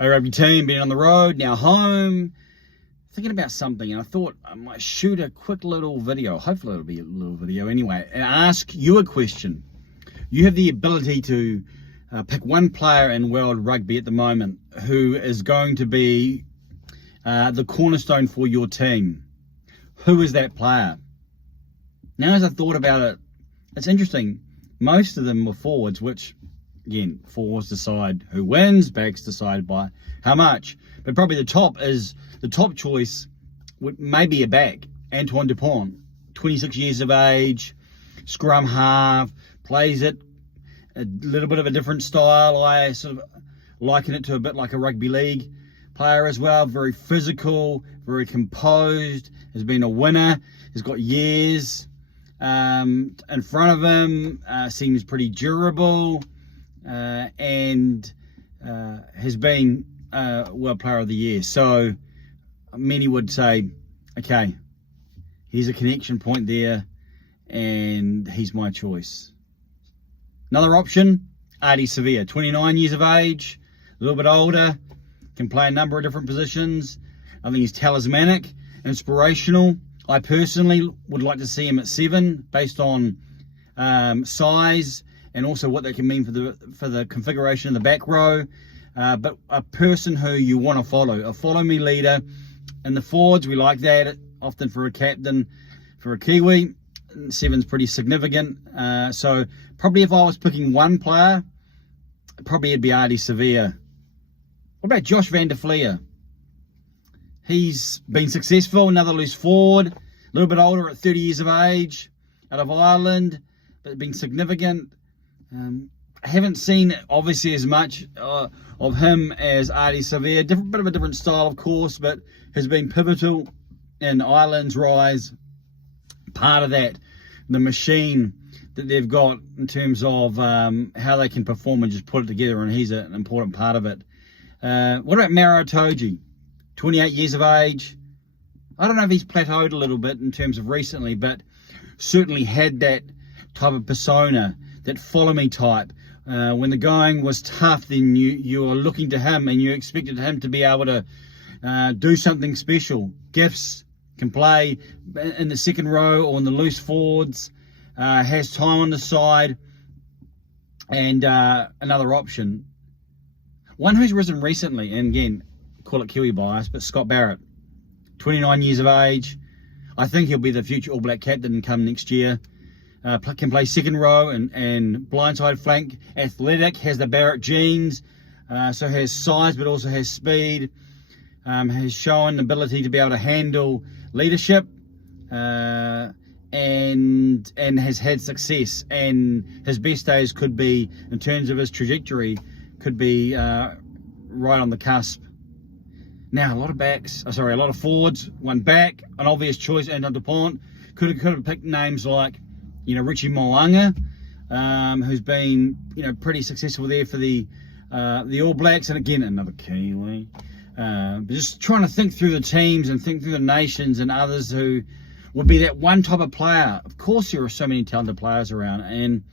a rugby team, been on the road, now home, thinking about something, and I thought I might shoot a quick little video, hopefully it'll be a little video anyway, and ask you a question. You have the ability to pick one player in world rugby at the moment who is going to be the cornerstone for your team. Who is that player? Now, as I thought about it, it's interesting. Most of them were forwards, which, again, forwards decide who wins, backs decide by how much. But probably the top choice may be a back, Antoine Dupont, 26 years of age, scrum half, plays it a little bit of a different style. I sort of liken it to a bit like a rugby league player as well. Very physical, very composed, has been a winner, has got years in front of him, seems pretty durable, and has been World Player of the Year. So many would say, okay, he's a connection point there, and he's my choice. Another option, Ardie Savea, 29 years of age, a little bit older, can play a number of different positions. I think he's talismanic, inspirational. I personally would like to see him at 7, based on size and also what that can mean for the configuration of the back row. But a person who you want to follow, a follow-me leader. In the forwards, we like that, often for a captain, for a Kiwi. 7's pretty significant. So probably if I was picking one player, probably it'd be Ardie Savea. What about Josh van der Flier? He's been successful, another loose forward, a little bit older at 30 years of age, out of Ireland, but been significant. I haven't seen obviously as much of him as Ardie Savea. Bit of a different style, of course, but has been pivotal in Ireland's rise. Part of that, the machine that they've got in terms of how they can perform and just put it together, and he's an important part of it. What about Maro Itoje? 28 years of age. I don't know if he's plateaued a little bit in terms of recently, but certainly had that type of persona, that follow me type. When the going was tough, then you were looking to him and you expected him to be able to do something special. Gifts, can play in the second row or in the loose forwards, has time on the side, and another option. One who's risen recently, and again, call it Kiwi bias, but Scott Barrett, 29 years of age. I think he'll be the future All Black captain come next year. Can play second row and blindside flank. Athletic, has the Barrett genes, so has size but also has speed. Has shown the ability to be able to handle leadership, and has had success. And his best days could be, in terms of his trajectory, could be right on the cusp. Now, a lot of forwards, one back, an obvious choice, Antoine Dupont. Could have picked names like, Richie Mo'unga, who's been, pretty successful there for the All Blacks, and again, another Kiwi. But just trying to think through the teams and think through the nations and others who would be that one type of player. Of course, there are so many talented players around, and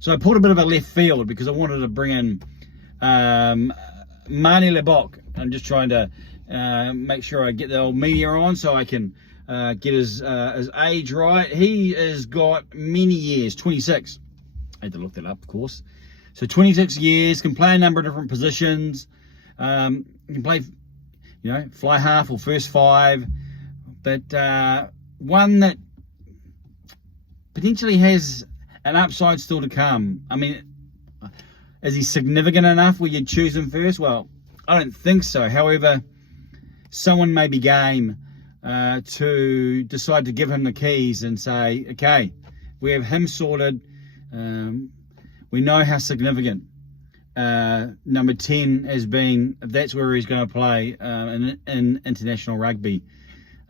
so I pulled a bit of a left field because I wanted to bring in Mani Lebok. I'm just trying to make sure I get the old media on so I can get his age right. He has got many years, 26. I had to look that up, of course. So 26 years, can play a number of different positions. Can play, fly half or first 5. But one that potentially has an upside still to come. I mean, is he significant enough where you'd choose him first? Well, I don't think so. However, someone may be game to decide to give him the keys and say, okay, we have him sorted. We know how significant number 10 has been, if that's where he's going to play in international rugby.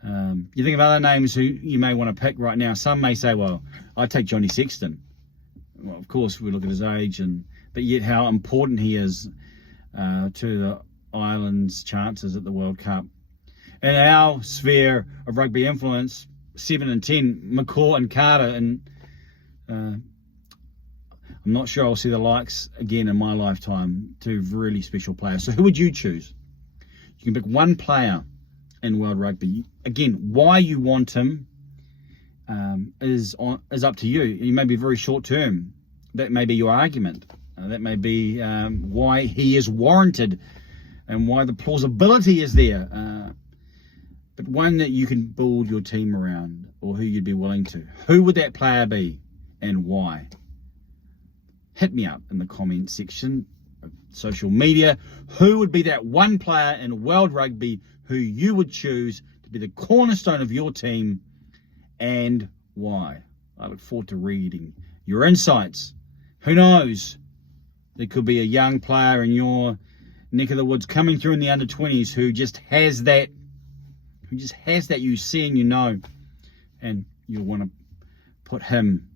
You think of other names who you may want to pick right now. Some may say, well, I'd take Johnny Sexton. Well, of course, we look at his age, but yet how important he is to the Ireland's chances at the World Cup. In our sphere of rugby influence, 7 and 10, McCaw and Carter, and I'm not sure I'll see the likes again in my lifetime. 2 really special players. So who would you choose? You can pick one player in World Rugby. Again, why you want him is up to you. It may be very short term. That may be your argument. That may be why he is warranted and why the plausibility is there. But one that you can build your team around, or who you'd be willing to. Who would that player be and why? Hit me up in the comment section of social media. Who would be that one player in World Rugby who you would choose to be the cornerstone of your team and why? I look forward to reading your insights. Who knows? There could be a young player in your neck of the woods coming through in the under-20s who just has that you see and you know, and you'll want to put him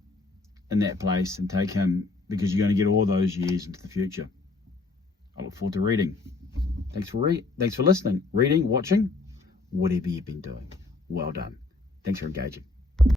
in that place and take him because you're going to get all those years into the future. I look forward to reading. Thanks for listening, reading, watching, whatever you've been doing. Well done. Thanks for engaging.